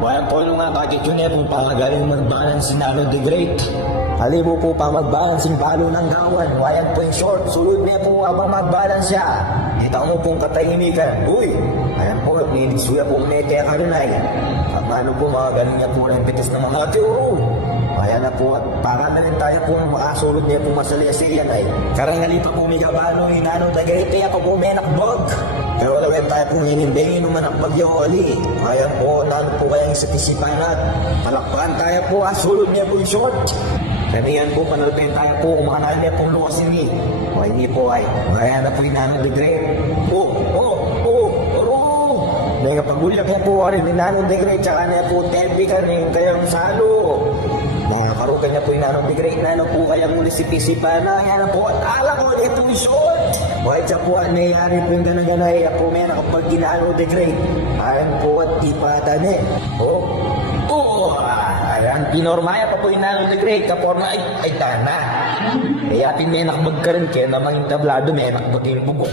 Bayan po nung mga kakitune po pagaling mag-balance si Nano the Great. Halibo po pa mag-balance yung palo ng gawan. Wayan po yung short. Sulod niya po abang mag-balance siya. Kita mo pong katahimikan. Uy! Ayan po, nisuya po mete ka rin ay. At ano po mga galing niya po ng pitis ng mga tiyo. Ayan na po at para na rin tayo po makasulod niya po masalisiyan ay. Karangali pa po may gabano yung Nano the Great. Kaya po may nakbog. Pero lawin tayo pong hinindingin naman ang pagyawali. Ayan po, nano po kayang isa't isipan at palakpakan tayo po, sulod niya po yung short. Kaniyan po, panalpin tayo po, umakanal niya pong luwasin ni. O hindi po ay, ayan na po yung Nano the Great. May kapagulyak niya po rin ni Nano the Great, tsaka niya po tebi ka rin kayang salo. Nakakarugan niya po yung Nano the Great, nano po kayang munisipisipan na, ayan na po, at alam ko niya po yung short. Why siya po ang nangyayari po yung gana-ganay, po may nakapag Nano the Great. Ayan po at di pa tani. Ayan, pinormaya pa po yung Nano the Great, kaporma ay tana. Kaya may nakabag ka rin, kaya namang yung tablado may nakabag yung bugo.